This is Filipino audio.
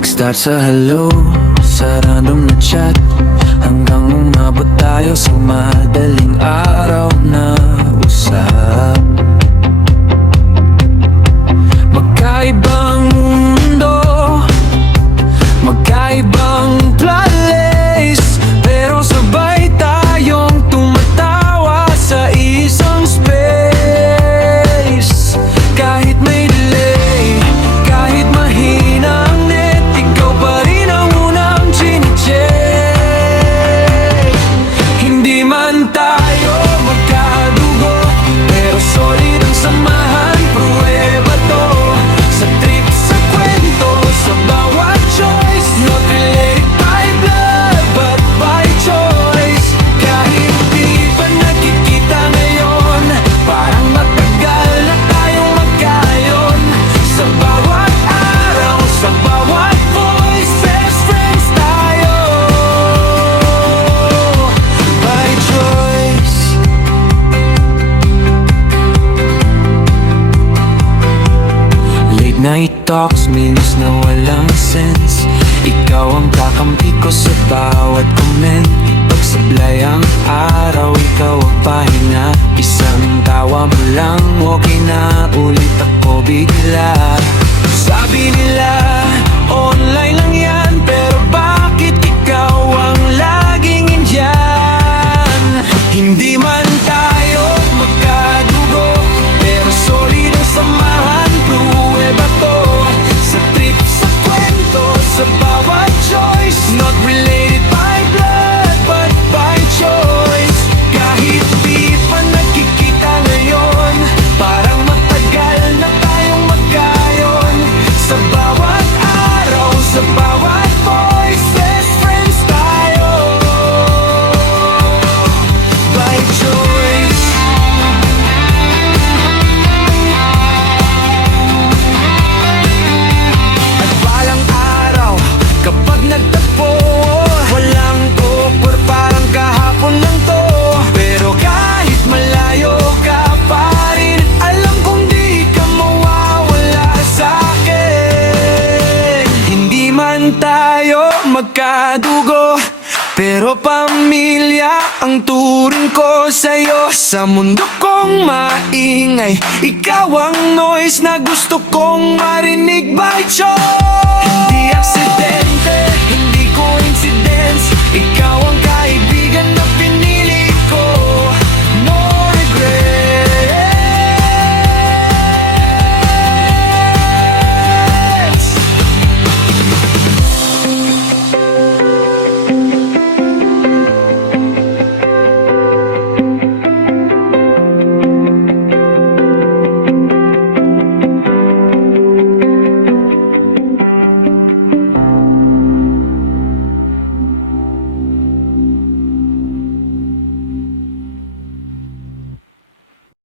Nag-start sa hello, sa random na chat, hanggang umabot tayo sa madaling araw na usap. Magkaibang mundo, magkaibang place, pero sabay tayong tumatawa sa isang space. Kahit may delay, kahit mahina ang net, ikaw pa rin ang unang chine-check. Hindi man tayo magkadugo, pero solid ang samahan, pruweba to. Sa trip, sa kwento, sa bawat choice, not related by blood, but by choice. Kahit di pa nakikita ngayon, parang matagal na tayong magkayon. Sa bawat araw, sa bawat voice, best friends tayo, by choice. Late night talks, minutes na walang sense. Ikaw ang kakampi ko sa bawat comment. Pagsablay ang araw, ikaw ang pahinga. Isang tawa mo lang, okay na ulit ako bigla. Sabi nila, online lang yan, pero bakit ikaw ang laging indyan? Hindi man tayo magkadugo, pero solid ang samahan, pruweba to. Sa trip, sa kwento, sa bawat choice, not related by blood, but by choice. Kahit di pa nakikita ngayon, parang matagal na tayong magkayon. Sa bawat araw, sa bawat voice, best friends tayo, by choice. At balang araw, kapag nagtagpo, walang kopor, parang kahapon lang to. Pero kahit malayo ka pa rin, alam kong di ka mawawala sa'kin. Hindi man tayo magkadugo, pero pamilya ang turing ko sa'yo. Sa mundo kong maingay, ikaw ang noise na gusto kong marinig, by choice.